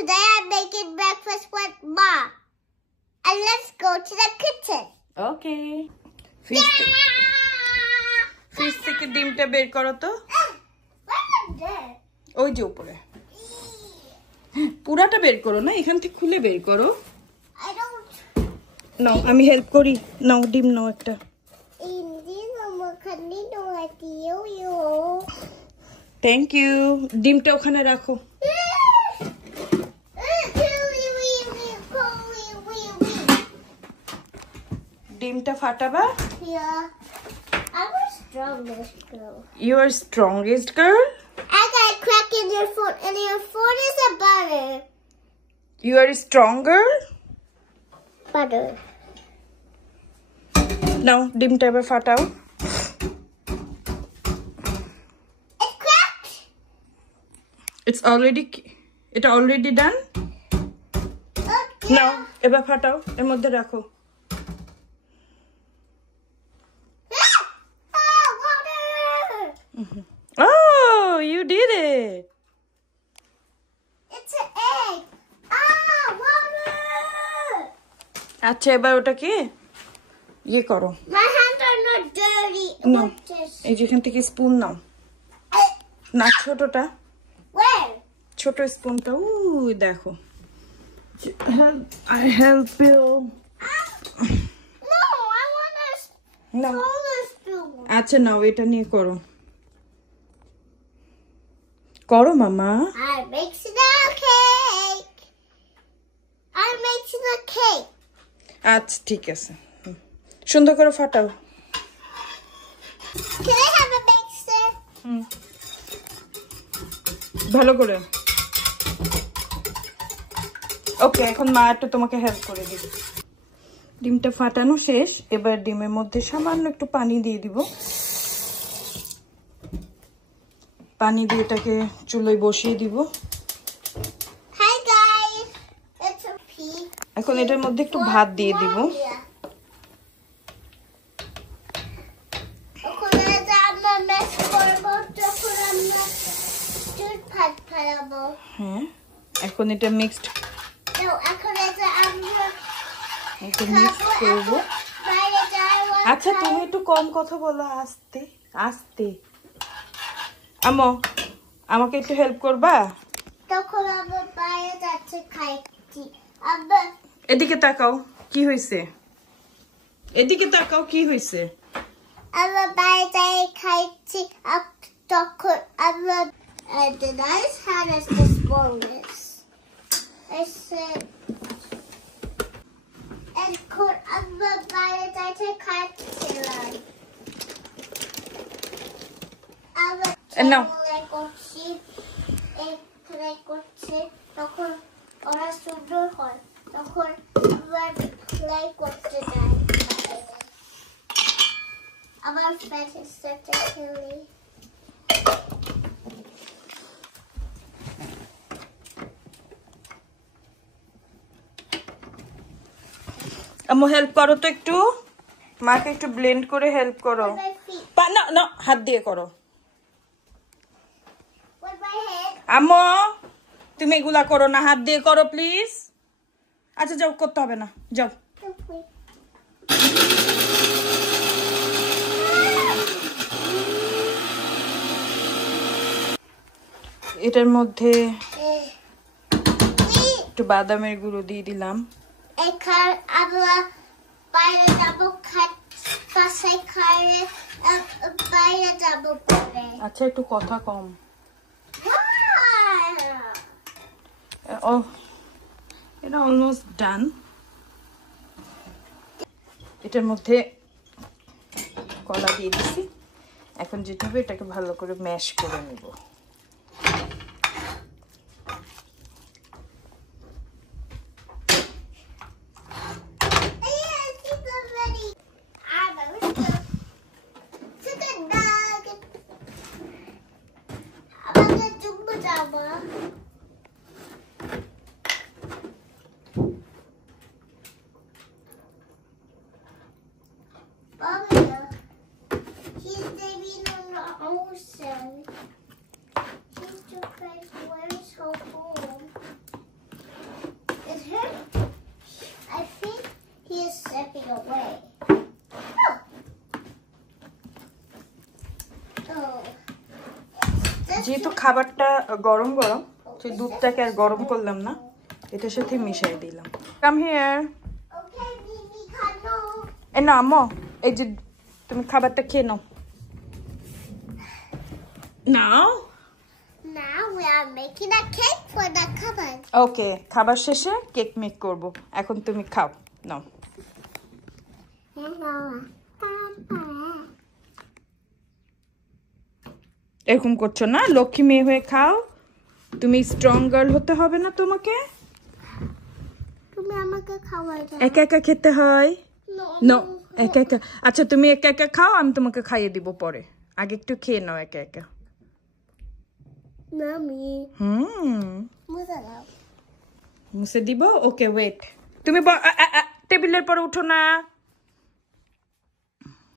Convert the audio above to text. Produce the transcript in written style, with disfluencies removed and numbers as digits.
today I'm making breakfast with Ma. And let's go to the kitchen. Okay. Fridge থেকে ডিমটা বের করো তো। ওই যে উপরে। পুরাটা বের করো না, এখান থেকে খুলে বের করো। নাও আমি হেল্প করি। নাও ডিম নাও একটা। Thank you. ডিমটা ওখানে রাখো। ডিমটা ফাটাবা। I'm the strongest girl. You are strongest girl? I got a crack in your foot, and your foot is a butter. You are strong girl? Butter. Now, ডিমটা এবার ফাটাও। It's cracked. It's already done? Okay. Now, এবার ফাটাও, এর মধ্যে রাখো। Oh, you did it. It's an egg. Water. আচ্ছা এবার ওটাকে ইয়ে করো। My hands are not dirty. No. এই যেখান থেকে স্পুন নাও। না ছোটটা। Where? ছোট স্পুনটা ওই দেখো। I help you. No, I want a No. smaller spoon. আচ্ছা নাও এটা নিয়ে করো। করো মামা। I'm mixing a cake. I'm mixing a cake. আচ্ছা ঠিক আছে। সুন্দর করে ফাটাও। Can I have a mixer? ভালো করে। ওকে এখন মা একটু তোমাকে হেল্প করে দিবে। ডিমটা ফাটানো শেষ, এবার ডিমের মধ্যে সামান্য একটু পানি দিয়ে দিব। পানি দিয়ে এটাকে চুলোয় বসিয়ে দিব। Hi guys. It's a pea. এখন এটার মধ্যে একটু ভাত দিয়ে দিব। হ্যাঁ এখন এটা মিক্সড করবো। আচ্ছা তুমি একটু কম কথা বলো, আস্তে আস্তে। আমাকে একটু হেল্প করবা? তখন আমরা বাইরে যাচ্ছি খাইছি। এদিকে তাকাও কি হয়েছে, এদিকে তাকাও কি হয়েছে। আমরা বাইরে যাই খাইছি। তখন আমরা the nice hand is this bonus. I said and could আমরা বাইরে যাইতে খাইছিলাম। নাও করছে তখন ওরা সুন্দর হয়, তখন আবার ফ্লাই করতে যায়। আমার ফ্যাটের সাথে খেলি। আম্মু হেল্প করো তো একটু, মাকে একটু ব্লেন্ড করে হেল্প করো। না না হাত দিয়ে করো। আম্মু তুমি এগুলা করো না, হাত দিয়ে করো প্লিজ। আচ্ছা যাও, করতে হবে না, যাও। এটার মধ্যে একটু বাদামের গুঁড়ো দিয়ে দিলাম। এখন আমরা বাইরে যাবো কাছে খাইয়ে বাইরে যাবো পরে। আচ্ছা একটু কথা কম। ও এটা অলমোস্ট ডান। এটার মধ্যে কলা দিয়ে দিছি। এখন যেটা হবে এটাকে ভালো করে ম্যাশ করে নেব। যেহেতু খাবারটা গরম গরম, সেই দুধটাকে আর গরম করলাম না, এটার সাথে মিশিয়ে দিলাম। Come here. Okay, Mimi, খানো। এ না আম্মু, এই যে তুমি খাবারটা খেয়ে নাও। নাও। Now we are making a cake for the cupboard. ওকে, খাবার শেষে কেক মেক করব। এখন তুমি খাও, নাও। এরকম করছো না, লক্ষ্মী মেয়ে হয়ে খাও। তুমি স্ট্রং গার্ল হতে হবে না তোমাকে, তুমি আমাকে খাওয়াই দাও। একা একা খেতে হয়। No. নো, একা একা। আচ্ছা তুমি একা একা খাও, আমি তোমাকে খাইয়ে দিব পরে। আগে একটু খেয়ে নাও একা একা। Mommy. মুছে দাও। মুছে দিব। ওকে ওয়েট, তুমি টেবিলের পর উঠো না।